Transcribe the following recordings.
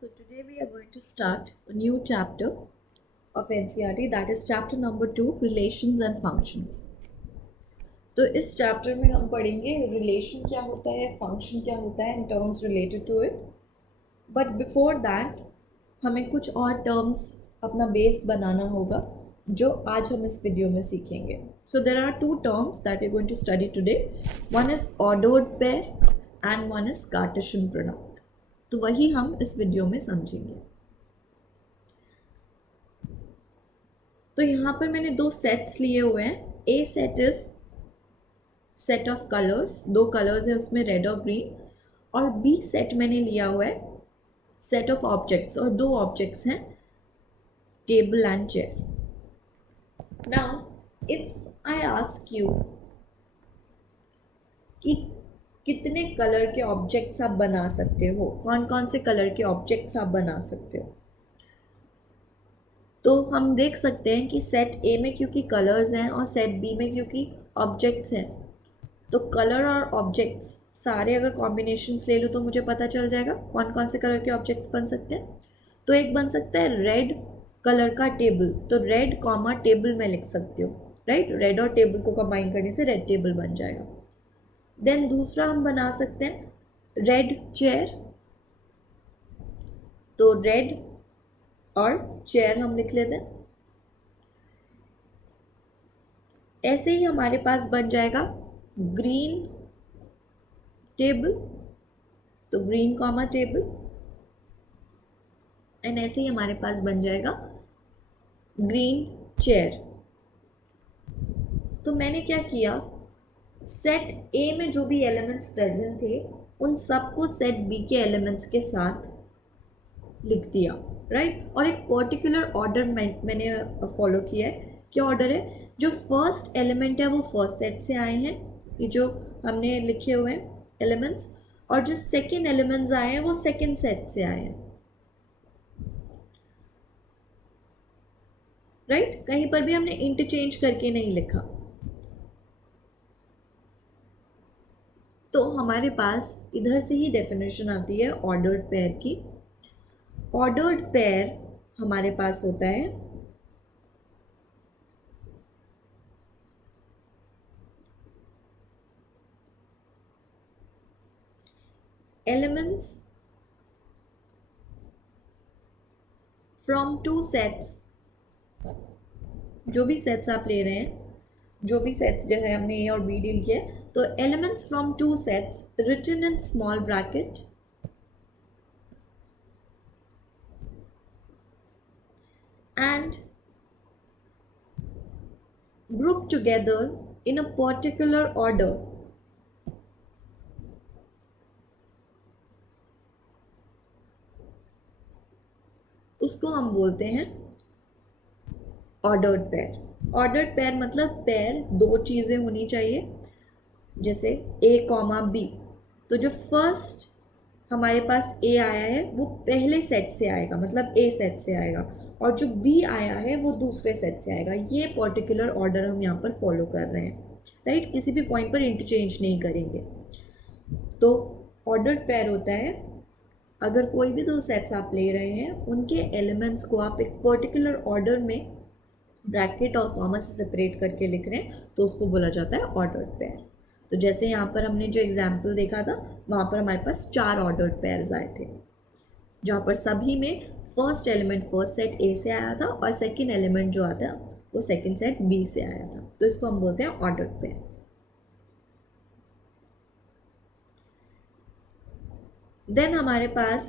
So today we are going to start a new chapter of NCERT, that is chapter number 2, relations and functions. तो इस chapter में हम पढ़ेंगे relation क्या होता है, फंक्शन क्या होता है, and terms related to it. But before that हमें कुछ और टर्म्स अपना बेस बनाना होगा जो आज हम इस वीडियो में सीखेंगे. So there are two terms that you going to study today. One is ordered pair and one is Cartesian product. तो वही हम इस वीडियो में समझेंगे. तो यहाँ पर मैंने दो सेट्स लिए हुए हैं. A set is set of colours, दो कलर्स हैं उसमें, रेड और ग्रीन. और बी सेट मैंने लिया हुआ है सेट ऑफ ऑब्जेक्ट्स, और दो ऑब्जेक्ट्स हैं table and chair. Now if I ask you कि कितने कलर के ऑब्जेक्ट्स आप बना सकते हो, कौन कौन से कलर के ऑब्जेक्ट्स आप बना सकते हो, तो हम देख सकते हैं कि सेट ए में क्योंकि कलर्स हैं और सेट बी में क्योंकि ऑब्जेक्ट्स हैं, तो कलर और ऑब्जेक्ट्स सारे अगर कॉम्बिनेशंस ले लूँ तो मुझे पता चल जाएगा कौन कौन से कलर के ऑब्जेक्ट्स बन सकते हैं. तो एक बन सकता है रेड कलर का टेबल, तो रेड कॉमा टेबल में लिख सकती हूँ, राइट. रेड और टेबल को कंबाइन करने से रेड टेबल बन जाएगा. देन दूसरा हम बना सकते हैं रेड चेयर, तो रेड और चेयर हम लिख लेते हैं. ऐसे ही हमारे पास बन जाएगा ग्रीन टेबल, तो ग्रीन कॉमा टेबल. एंड ऐसे ही हमारे पास बन जाएगा ग्रीन चेयर. तो मैंने क्या किया, सेट ए में जो भी एलिमेंट्स प्रेजेंट थे उन सबको सेट बी के एलिमेंट्स के साथ लिख दिया, राइट. और एक पर्टिकुलर ऑर्डर मैंने फॉलो किया है. क्या ऑर्डर है, जो फर्स्ट एलिमेंट है वो फर्स्ट सेट से आए हैं, ये जो हमने लिखे हुए हैं एलिमेंट्स, और जो सेकेंड एलिमेंट्स आए हैं वो सेकेंड सेट से आए हैं, राइट. कहीं पर भी हमने इंटरचेंज करके नहीं लिखा. तो हमारे पास इधर से ही डेफिनेशन आती है ऑर्डर्ड पेयर की. ऑर्डर्ड पेयर हमारे पास होता है एलिमेंट्स फ्रॉम टू सेट्स. जो भी सेट्स आप ले रहे हैं, जो भी सेट्स जो है हमने ए और बी डील किया, तो elements from two sets written in small bracket and grouped together in a particular order उसको हम बोलते हैं ऑर्डर्ड पेयर. ऑर्डर्ड पेयर मतलब पेयर दो चीज़ें होनी चाहिए, जैसे ए कॉमा बी. तो जो फर्स्ट हमारे पास ए आया है वो पहले सेट से आएगा, मतलब ए सेट से आएगा, और जो बी आया है वो दूसरे सेट से आएगा. ये पर्टिकुलर ऑर्डर हम यहाँ पर फॉलो कर रहे हैं, राइट. किसी भी पॉइंट पर इंटरचेंज नहीं करेंगे. तो ऑर्डर्ड पेयर होता है अगर कोई भी दो सेट्स आप ले रहे हैं उनके एलिमेंट्स को आप एक पर्टिकुलर ऑर्डर में ब्रैकेट और कॉमा से सेपरेट करके लिख रहे हैं तो उसको बोला जाता है ऑर्डर्ड पेयर. तो जैसे यहाँ पर हमने जो एग्जाम्पल देखा था वहाँ पर हमारे पास 4 ऑर्डर्ड पेयर्स आए थे, जहाँ पर सभी में फर्स्ट एलिमेंट फर्स्ट सेट ए से आया था और सेकंड एलिमेंट जो आता वो सेकंड सेट बी से आया था. तो इसको हम बोलते हैं ऑर्डर्ड पेयर. देन हमारे पास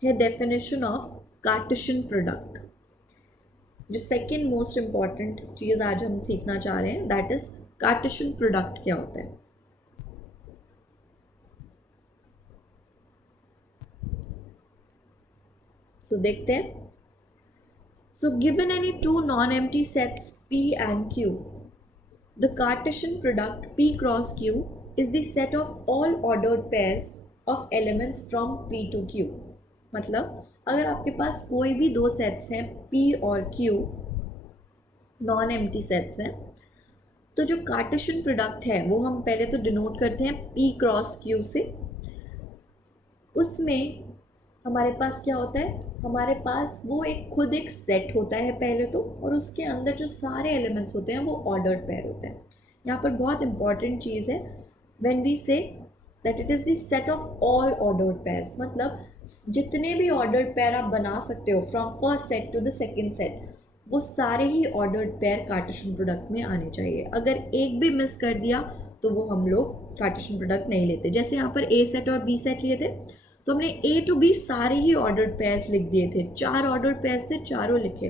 है डेफिनेशन ऑफ कार्टेशियन प्रोडक्ट. जो सेकेंड मोस्ट इम्पॉर्टेंट चीज़ आज हम सीखना चाह रहे हैं, दैट इज कार्टेशियन प्रोडक्ट क्या होता है. सो देखते हैं. So given any two non empty sets P and Q, the Cartesian product P cross Q is the set of all ordered pairs of elements from P to Q. मतलब अगर आपके पास कोई भी दो सेट्स हैं P और Q, non empty sets हैं, तो जो कार्टेशियन प्रोडक्ट है वो हम पहले तो डिनोट करते हैं P क्रॉस Q से. उसमें हमारे पास क्या होता है, हमारे पास वो एक खुद एक सेट होता है पहले तो, और उसके अंदर जो सारे एलिमेंट्स होते हैं वो ऑर्डर्ड पेयर होते हैं। यहाँ पर बहुत इंपॉर्टेंट चीज़ है, when we say that it is the set of all ordered pairs, मतलब जितने भी ऑर्डर्ड पेयर आप बना सकते हो from first set to the second set, वो सारे ही ऑर्डर्ड पेयर कार्टेशियन प्रोडक्ट में आने चाहिए। अगर एक भी मिस कर दिया तो वो हम लोग कार्टेशियन प्रोडक्ट नहीं लेते। जैसे यहाँ पर ए सेट और बी सेट लिए थे, तो हमने ए टू बी सारे ही ऑर्डर्ड पेयर्स लिख दिए थे, 4 ऑर्डर्ड पेयर्स थे, चारों लिखे।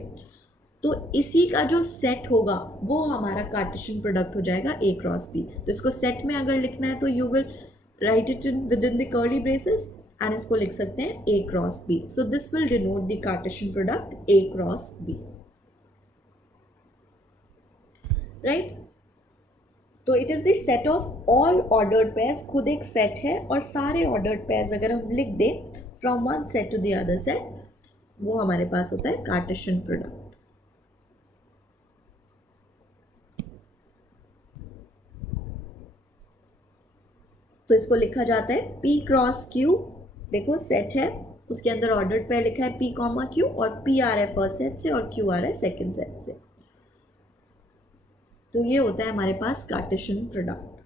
तो इसी का जो सेट होगा वो हमारा कार्टेशियन प्रोडक्ट हो जाएगा ए क्रॉस बी। तो इसको सेट में अगर लिखना है तो you will write it in with in the curly braces and इसको लिख सकते हैं A cross B. So this will denote the Cartesian product A cross B, right. तो it is the set of all ordered pairs, खुद एक set है और सारे ऑर्डर्ड पेयर्स अगर हम लिख दें from one set to the other set, वो हमारे पास होता है कार्टेशियन प्रोडक्ट। तो इसको लिखा जाता है P क्रॉस Q। देखो सेट है, उसके अंदर ऑर्डर्ड पेयर लिखा है P कॉमा Q, और P आ रहा है फर्स्ट सेट से और Q आ रहा है सेकेंड सेट से। तो ये होता है हमारे पास कार्टेशियन प्रोडक्ट।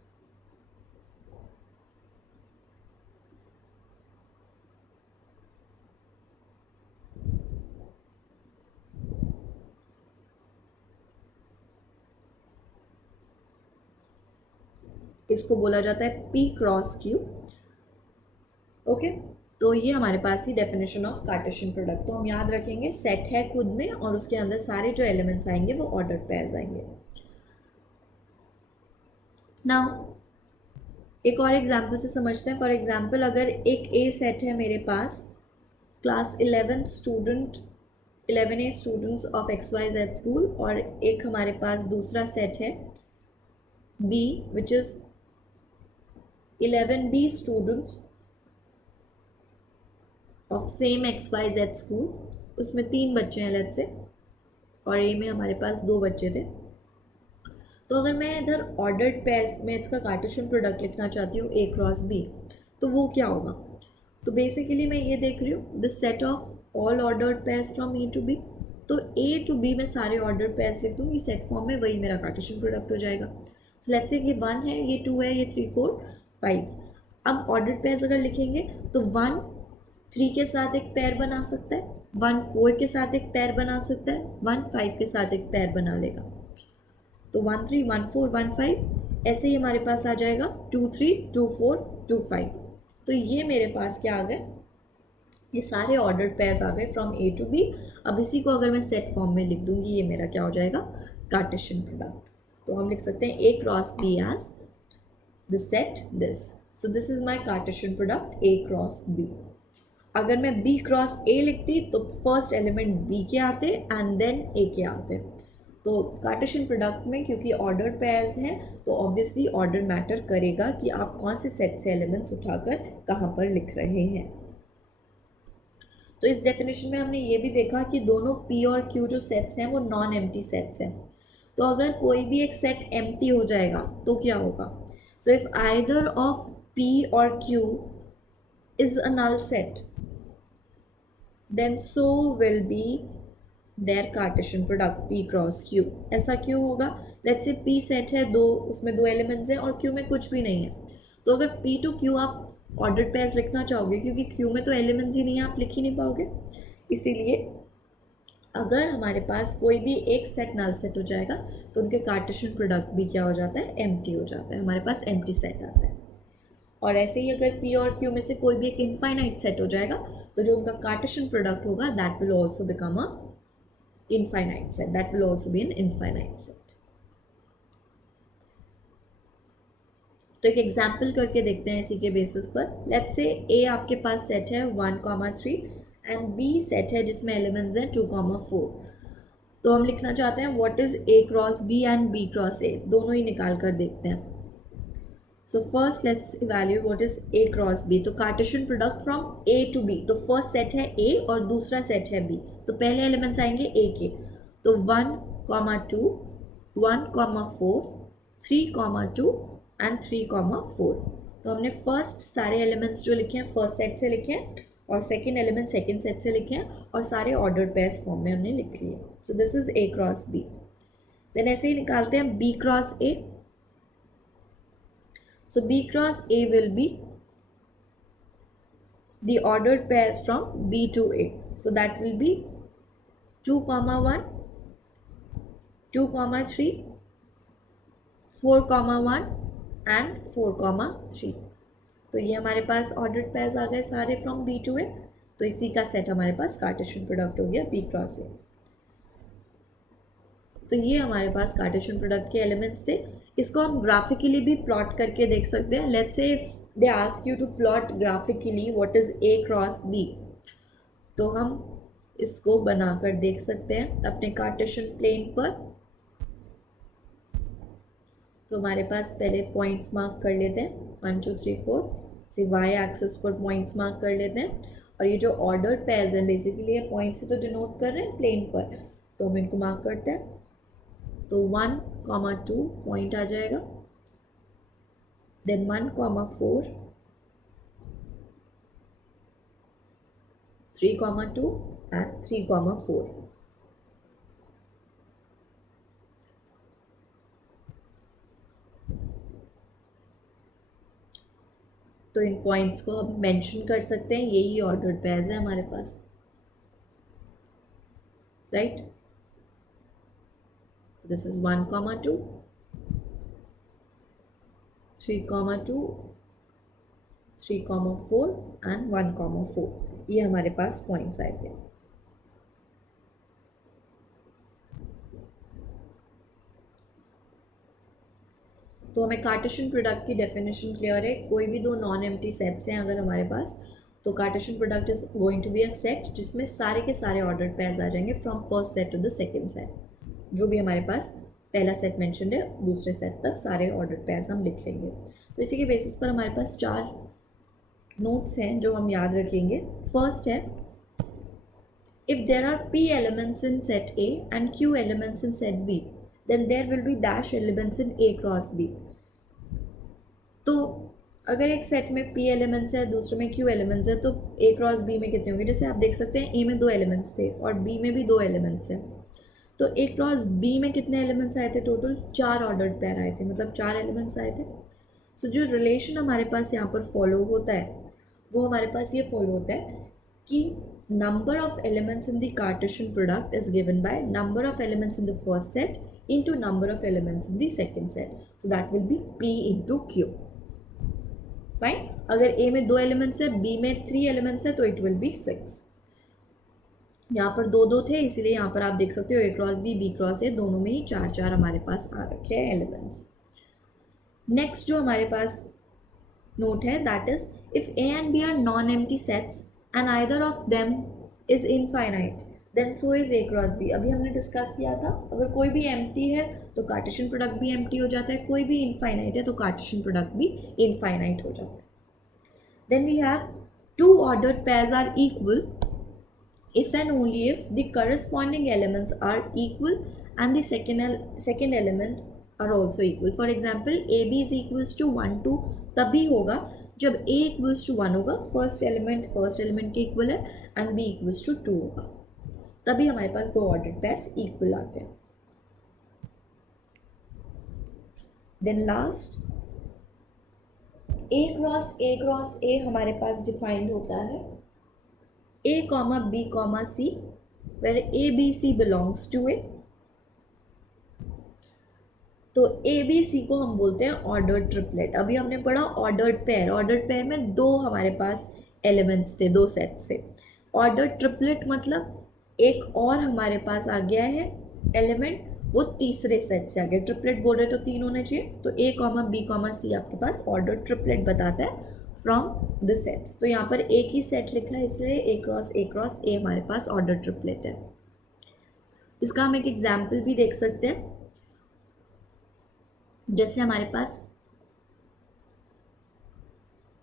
इसको बोला जाता है P क्रॉस Q। ओके, तो ये हमारे पास थी डेफिनेशन ऑफ कार्टेशियन प्रोडक्ट। तो हम याद रखेंगे सेट है खुद में और उसके अंदर सारे जो एलिमेंट्स आएंगे वो ऑर्डर्ड पेयर्स आएंगे। नाउ एक और एग्जाम्पल से समझते हैं। फॉर एग्जाम्पल अगर एक ए सेट है मेरे पास, class 11 student 11A students of XYZ school, और एक हमारे पास दूसरा सेट है B which is 11B students of same XYZ school. उसमें 3 बच्चे हैं लेट्स से, और ए में हमारे पास 2 बच्चे थे। तो अगर मैं इधर ऑर्डर्ड पेयर्स में इसका कार्टेशियन प्रोडक्ट लिखना चाहती हूँ ए क्रॉस बी, तो वो क्या होगा? तो बेसिकली मैं ये देख रही हूँ the set of all ordered pairs from A to B. तो ए टू बी में सारे ऑर्डर्ड पेयर्स लिख दूँगी सेट फॉर्म में, वही मेरा कार्टेशियन प्रोडक्ट हो जाएगा। सो लेट्स से ये 1 है, ये 2 है, ये 3 4 5। अब ऑर्डर्ड पेयर्स अगर लिखेंगे तो 1 3 के साथ एक पेयर बना सकता है, 1 4 के साथ एक पेयर बना सकता है, 1 5 के साथ एक पेयर बना लेगा। तो 1 3 1 4 1 5 ऐसे ही हमारे पास आ जाएगा 2 3 2 4 2 5। तो ये मेरे पास क्या आ गए, ये सारे ऑर्डर्ड पेयर्स आ गए फ्रॉम ए टू बी। अब इसी को अगर मैं सेट फॉर्म में लिख दूंगी, ये मेरा क्या हो जाएगा, कार्टेशियन प्रोडक्ट। तो हम लिख सकते हैं A cross B as the set this. So this is my Cartesian product A cross B. अगर मैं बी क्रॉस ए लिखती तो फर्स्ट एलिमेंट बी के आते एंड देन ए के आते। तो कार्टेशियन प्रोडक्ट में क्योंकि ऑर्डर्ड पेयर्स हैं तो ऑब्वियसली ऑर्डर मैटर करेगा कि आप कौन से सेट से एलिमेंट्स उठाकर कहाँ पर लिख रहे हैं। तो इस डेफिनेशन में हमने ये भी देखा कि दोनों P और Q जो सेट्स हैं वो नॉन एम्प्टी सेट्स हैं। तो अगर कोई भी एक सेट एम्प्टी हो जाएगा तो क्या होगा? So if either of P और Q is a null set then so will be there cartesian product P cross Q। ऐसा क्यों होगा? लेट्स से P सेट है, दो उसमें 2 एलिमेंट्स हैं और Q में कुछ भी नहीं है। तो अगर P टू Q आप ऑर्डर्ड पेयर्स लिखना चाहोगे, क्योंकि Q में तो एलिमेंट्स ही नहीं है, आप लिख ही नहीं पाओगे। इसीलिए अगर हमारे पास कोई भी एक सेट नल सेट हो जाएगा तो उनके कार्टेशियन प्रोडक्ट भी क्या हो जाता है, एम्प्टी हो जाता है, हमारे पास एम्प्टी सेट आता है। और ऐसे ही अगर P और Q में से कोई भी एक इनफाइनाइट सेट हो जाएगा तो जो उनका कार्टेशियन प्रोडक्ट होगा that will also become a infinite set, that will also be an infinite set। तो एक एग्जाम्पल करके देखते हैं इसी के बेसिस पर। लेट्स से A आपके पास सेट है 1,3 एंड B सेट है जिसमें एलिमेंट्स हैं 2,4। तो हम लिखना चाहते हैं what is A cross B and B cross A, दोनों ही निकाल कर देखते हैं। So first let's evaluate what is A cross B। तो cartesian product from A to B, तो फर्स्ट सेट है A और दूसरा सेट है B। तो पहले एलिमेंट्स आएंगे A के, तो 1,2 1,4 3,2 एंड 3,4। तो हमने फर्स्ट सारे एलिमेंट्स जो लिखे हैं फर्स्ट सेट से लिखे हैं, और सेकेंड एलिमेंट सेकेंड सेट से लिखे हैं और सारे ऑर्डर्ड पेयर्स फॉर्म में हमने लिख लिए. So this is A cross B. Then ऐसे ही निकालते हैं B cross A. So B cross A will be the ordered pairs from B to A. So that will be 2, 1, 2, 3, 4, 1 and 4, 3. तो ये हमारे पास ऑर्डर्ड पेयर्स आ गए सारे फ्रॉम B to A. तो इसी का सेट हमारे पास कार्टेशियन प्रोडक्ट हो गया B क्रॉस A. तो ये हमारे पास कार्टेशियन प्रोडक्ट के एलिमेंट्स थे. इसको हम ग्राफिकली भी प्लॉट करके देख सकते हैं. Let's say they ask you to plot graphically what is A cross B. तो हम इसको बनाकर देख सकते हैं अपने कार्टेशियन प्लेन पर. तो हमारे पास पहले पॉइंट्स मार्क कर लेते हैं 1 2 3 4. से y एक्सिस पर पॉइंट्स मार्क कर लेते हैं. और ये जो ऑर्डर्ड पेयर्स हैं बेसिकली ये पॉइंट से तो डिनोट कर रहे हैं प्लेन पर, तो हम इनको मार्क करते हैं. तो 1, 2 पॉइंट आ जाएगा. then 1, 4, 3, 2 and 3, 4. तो इन पॉइंट्स को हम मेंशन कर सकते हैं. यही ऑर्डर्ड पेयर्स है हमारे पास, राइट. This is 1, 2, 3, 2, 3, 4 and 1, 4. ये हमारे पास पॉइंट्स आए थे. तो हमें कार्टेशियन प्रोडक्ट की डेफिनेशन क्लियर है. कोई भी दो नॉन एम्प्टी सेट्स हैं अगर हमारे पास, तो cartesian product is going to be a set जिसमें सारे के सारे ऑर्डर्ड पेयर्स आ जाएंगे from first set to the second set. जो भी हमारे पास पहला सेट मेंशन है दूसरे सेट तक सारे ऑर्डर्ड पेयर्स हम लिख लेंगे. तो इसी के बेसिस पर हमारे पास 4 नोट्स हैं जो हम याद रखेंगे. फर्स्ट है, if there are p elements in set A and q elements in set B, then there will be dash elements in A cross B. तो अगर एक सेट में p एलिमेंट्स है दूसरे में q एलिमेंट्स है तो A क्रॉस B में कितने होंगे. जैसे आप देख सकते हैं A में 2 एलिमेंट्स थे और B में भी 2 एलिमेंट्स हैं. तो A क्रॉस B में कितने एलिमेंट्स आए थे. टोटल 4 ऑर्डर्ड पेयर आए थे, मतलब 4 एलिमेंट्स आए थे. सो जो रिलेशन हमारे पास यहाँ पर फॉलो होता है वो हमारे पास ये फॉलो होता है कि number of elements in the Cartesian product is given by number of elements in the first set into number of elements in the second set. So that will be P into Q. Fine. अगर A में 2 elements है, B में 3 elements है तो it will be 6. यहाँ पर 2 थे इसीलिए यहाँ पर आप देख सकते हो A cross B cross A दोनों में ही 4 हमारे पास आ रखे हैं एलिमेंट्स. नेक्स्ट जो हमारे पास नोट है that is if A and B are non-empty sets and either of them is infinite then so is A cross B. अभी हमने डिस्कस किया था अगर कोई भी एम्प्टी है तो कार्टेशियन प्रोडक्ट भी एम्प्टी हो जाता है, कोई भी इनफाइनाइट है तो कार्टेशियन प्रोडक्ट भी इनफाइनाइट हो जाता है. Then we have 2 ordered pairs are equal if and only if the corresponding elements are equal and the second element are also equal. For example, AB is equals to 1 2 तभी होगा जब A equals to 1 होगा, first element के equal है, and B equals to 2 होगा, तभी हमारे पास 2 ordered pairs equal आते हैं. Then last A cross A हमारे पास डिफाइंड होता है A, B, C where A, B, C belongs to A. तो ए बी सी को हम बोलते हैं ऑर्डर्ड ट्रिपलेट. अभी हमने पढ़ा ऑर्डर्ड पेयर में 2 हमारे पास एलिमेंट्स थे 2 सेट से. ऑर्डर्ड ट्रिपलेट मतलब एक और हमारे पास आ गया है एलिमेंट, वो तीसरे सेट से आ गया. ट्रिपलेट बोल रहे तो 3 होने चाहिए, तो A, B, C आपके पास ऑर्डर्ड ट्रिपलेट बताता है फ्रॉम द सेट्स. तो यहाँ पर एक ही सेट लिखा है इसलिए A क्रॉस A हमारे पास ऑर्डर ट्रिपलेट है. इसका हम एक एग्जाम्पल भी देख सकते हैं. जैसे हमारे पास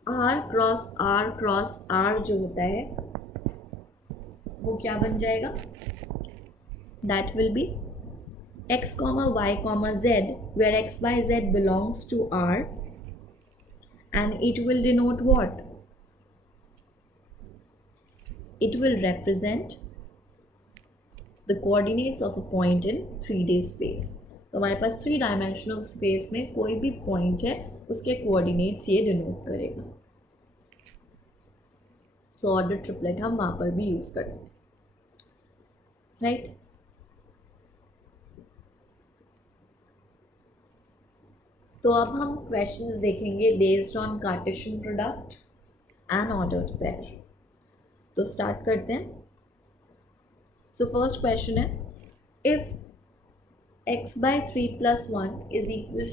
R क्रॉस R जो होता है वो क्या बन जाएगा, that will be x, y, z where x, y, z belongs to R and it will denote what, it will represent the coordinates of a point in 3D space. तो हमारे पास 3 dimensional space में कोई भी point है उसके coordinates ये denote करेगा. So order triplet हम वहाँ पर भी यूज़ करते हैं, राइट. तो अब हम क्वेश्चंस देखेंगे based on Cartesian product and ordered pair. तो स्टार्ट करते हैं. सो फर्स्ट क्वेश्चन है, if x by 3 plus 1 is equals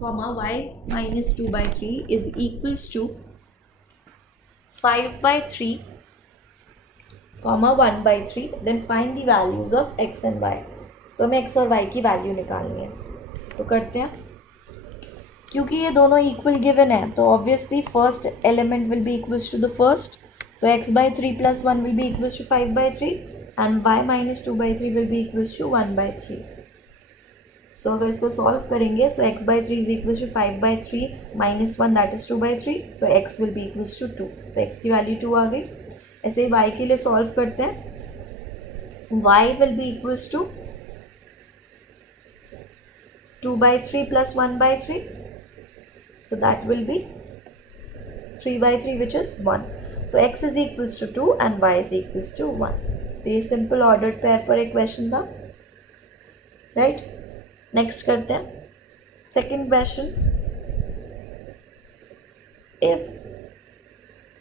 comma y minus 2 by 3 is equals to 5 by 3 comma 1 by 3, then find the values of x and y. तो हमें x और y की value निकालनी है. तो करते हैं. क्योंकि ये दोनों इक्वल गिवन है तो obviously first element will be equals to the first. So x by 3 plus 1 will be equals to 5 by 3 and y minus 2 by 3 will be equals to 1 by 3. सो अगर इसको सॉल्व करेंगे सो x by 3 is equals to 5 by 3 minus 1 that is 2 by 3. So x will be equals to 2. तो x की value 2 आ गई. ऐसे ही y के लिए solve करते हैं. y will be equals to 2 by 3 plus 1 by 3. So that will be 3 by 3 which is 1. So x is equals to 2 and y is equals to 1. तो ये सिंपल ऑर्डर्ड पेयर पर एक क्वेश्चन था, right. Next करते हैं. Second question, if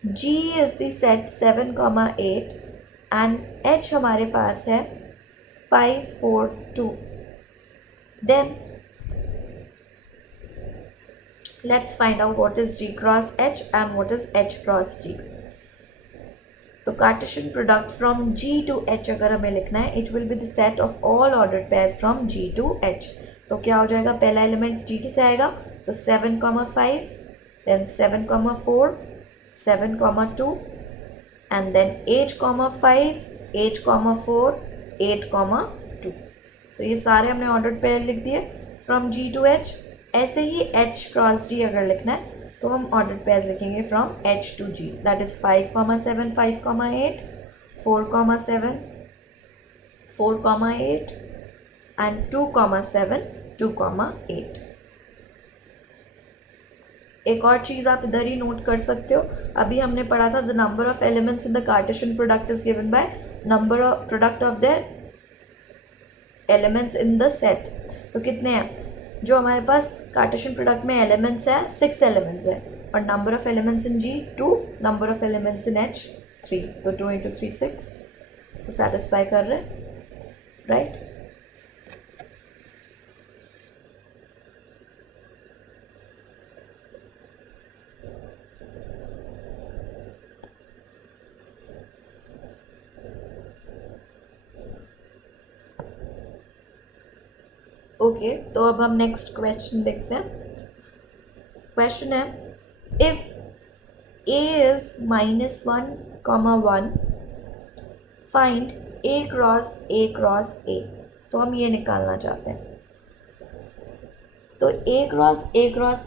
G is the set 7, 8 and H हमारे पास है 5, 4, 2, then let's find out what is G cross H and what is H cross G. तो cartesian product from G to H अगर हमें लिखना है, it will be the set of all ordered pairs from G to H. तो क्या हो जाएगा, पहला एलिमेंट G से आएगा तो 7, 5, then 7, 4, 7, 2 and then 8, 5, 8, 4, 8, 2. तो ये सारे हमने ऑर्डर्ड पेयर लिख दिए फ्रॉम G to H. ऐसे ही H क्रॉस G अगर लिखना है तो हम ऑर्डर्ड पेयर्स लिखेंगे from H to G. That is 5, 7, 5, 8, 4, 7, 4, 8 and 2, 7, 2, 8. एक और चीज़ आप इधर ही नोट कर सकते हो. अभी हमने पढ़ा था the number of elements in the Cartesian product is given by number of product of their elements in the set. तो कितने हैं, जो हमारे पास कार्टेशियन प्रोडक्ट में एलिमेंट्स है 6 एलिमेंट्स है और number of elements in G 2, number of elements in H 3. तो 2 × 3 6. तो सेटिस्फाई कर रहे, राइट. ओके, तो अब हम नेक्स्ट क्वेश्चन देखते हैं. क्वेश्चन है, if A is -1, 1, find A cross A. तो हम ये निकालना चाहते हैं. तो A क्रॉस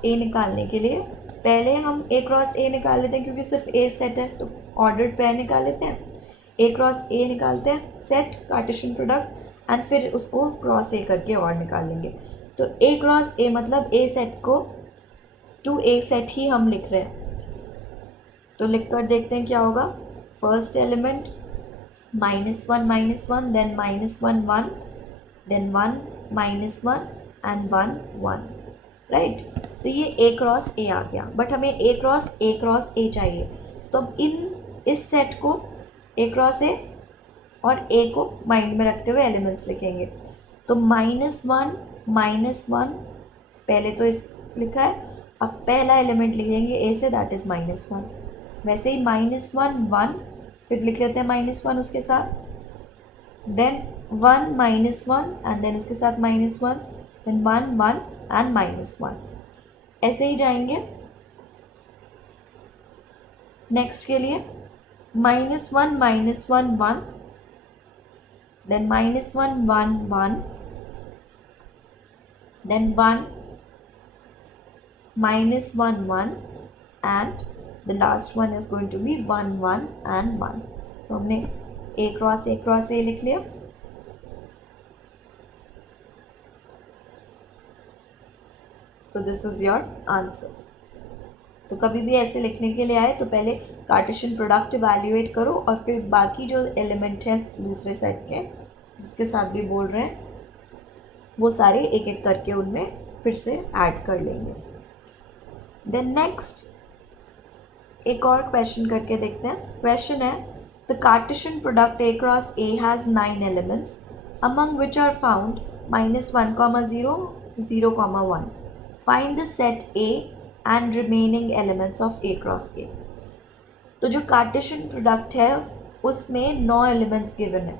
A निकालने के लिए पहले हम A क्रॉस A निकाल लेते हैं क्योंकि सिर्फ A सेट है तो ऑर्डर्ड पेयर निकाल लेते हैं. A क्रॉस A निकालते हैं सेट कार्टेशियन प्रोडक्ट एंड फिर उसको क्रॉस A करके और निकाल लेंगे. तो A क्रॉस A मतलब A सेट को टू A सेट ही हम लिख रहे हैं. तो लिख कर देखते हैं क्या होगा. First element -1, then -1, 1, then 1, -1 and 1, 1, right. तो ये A क्रॉस A आ गया. बट हमें A क्रॉस A चाहिए. तो अब इस सेट को A क्रॉस A और A को माइंड में रखते हुए एलिमेंट्स लिखेंगे. तो -1 पहले तो इस लिखा है. अब पहला एलिमेंट लिख देंगे A से, दैट इज़ -1. वैसे ही -1, 1 फिर लिख लेते हैं -1 उसके साथ, देन 1, -1 एंड देन उसके साथ -1, देन 1, 1 एंड -1. ऐसे ही जाएंगे. नेक्स्ट के लिए -1, 1, then -1, 1, 1, then 1, -1, 1 and the last one is going to be 1, 1 and 1. तो हमने ए क्रॉस ए लिख लिया। सो दिस इज योर आंसर। तो कभी भी ऐसे लिखने के लिए आए तो पहले कार्टेशियन प्रोडक्ट इवैल्यूएट करो और फिर बाकी जो एलिमेंट हैं दूसरे सेट के जिसके साथ भी बोल रहे हैं वो सारे एक एक करके उनमें फिर से ऐड कर लेंगे। देन नेक्स्ट एक और क्वेश्चन करके देखते हैं। क्वेश्चन है the Cartesian product A cross A has 9 elements among which are found -1, 0, 0, 1। Find the set A and remaining elements of A cross A. तो जो कार्टेशियन प्रोडक्ट है उसमें 9 एलिमेंट्स गिवन है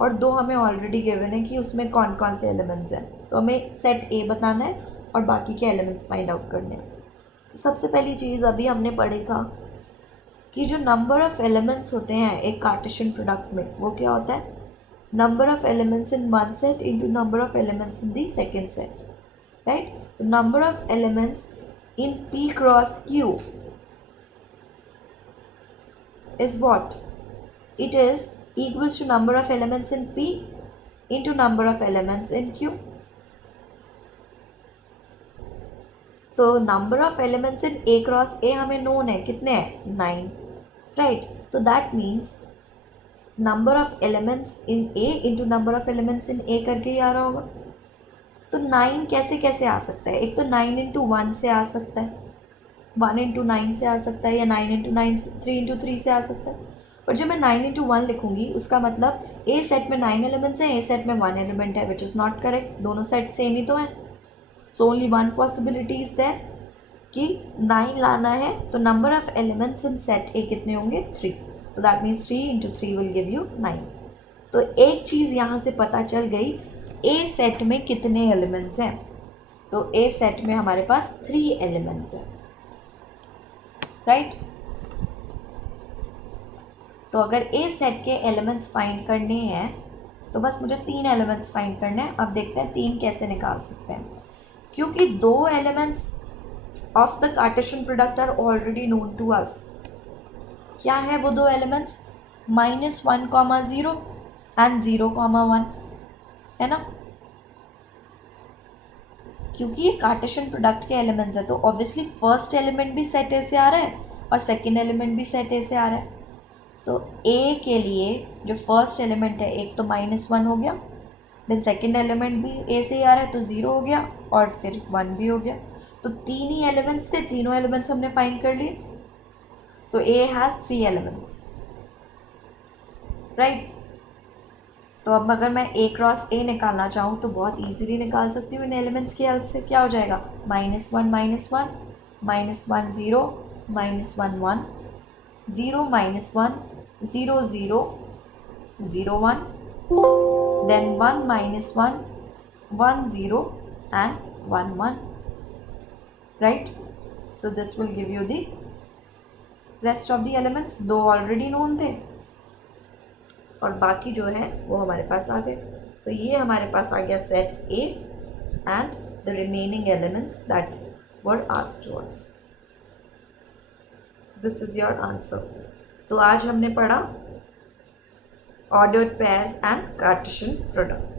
और 2 हमें ऑलरेडी गिवन है कि उसमें कौन कौन से एलिमेंट्स हैं। तो हमें सेट ए बताना है और बाकी के एलिमेंट्स फाइंड आउट करने हैं। सबसे पहली चीज़ अभी हमने पढ़ी था कि जो नंबर ऑफ़ एलिमेंट्स होते हैं एक कार्टेशियन प्रोडक्ट में वो क्या होता है, number of elements in one set into number of elements in the second set, right. तो number of elements in P cross Q is what? It is equals to number of elements in P into number of elements in Q. तो number of elements in A cross A हमें known है, कितने हैं? 9, right? तो that means number of elements in A into number of elements in A करके ही आ रहा होगा। तो 9 कैसे कैसे आ सकता है? एक तो 9 into 1 से आ सकता है, 1 into 9 से आ सकता है, या 9 into 9 3 into 3 से आ सकता है। पर जब मैं 9 into 1 लिखूँगी उसका मतलब ए सेट में 9 एलिमेंट्स हैं, ए सेट में 1 एलिमेंट है, विच इज़ नॉट करेक्ट। दोनों सेट सेम ही तो हैं। So only one possibility is there कि 9 लाना है तो number of elements in set A कितने होंगे? 3। तो that means 3 into 3 will give you 9। तो एक चीज़ यहाँ से पता चल गई, ए सेट में कितने एलिमेंट्स हैं। तो ए सेट में हमारे पास 3 एलिमेंट्स हैं, राइट। तो अगर ए सेट के एलिमेंट्स फाइंड करने हैं तो बस मुझे 3 एलिमेंट्स फाइंड करने हैं। अब देखते हैं 3 कैसे निकाल सकते हैं, क्योंकि 2 elements of the Cartesian product are already known to us. क्या है वो 2 एलिमेंट्स? -1, 0 एंड 0, 1, है ना। क्योंकि ये कार्टेशियन प्रोडक्ट के एलिमेंट्स है तो ऑब्वियसली फर्स्ट एलिमेंट भी सेट ए से आ रहा है और सेकंड एलिमेंट भी सेट ए से आ रहा है। तो ए के लिए जो फर्स्ट एलिमेंट है एक तो -1 हो गया, देन सेकंड एलिमेंट भी ए से ही आ रहा है तो 0 हो गया और फिर 1 भी हो गया। तो 3 ही एलिमेंट्स थे, तीनों एलिमेंट्स हमने फाइंड कर लिए। सो ए हैज़ 3 एलिमेंट्स, राइट। तो अब अगर मैं ए क्रॉस ए निकालना चाहूँ तो बहुत इजीली निकाल सकती हूँ इन एलिमेंट्स की हेल्प से। क्या हो जाएगा? -1, -1, -1, -1, 0, -1, 1, 0, -1, 0, 0, 0, 1, then 1, -1, 1, 0 and 1, 1, right? So this will give you the rest of the elements। 2 already known थे और बाकी जो है वो हमारे पास आ गए। सो ये हमारे पास आ गया set A and the remaining elements that were asked to us. So this is your answer. तो आज हमने पढ़ा ordered pairs and cartesian product.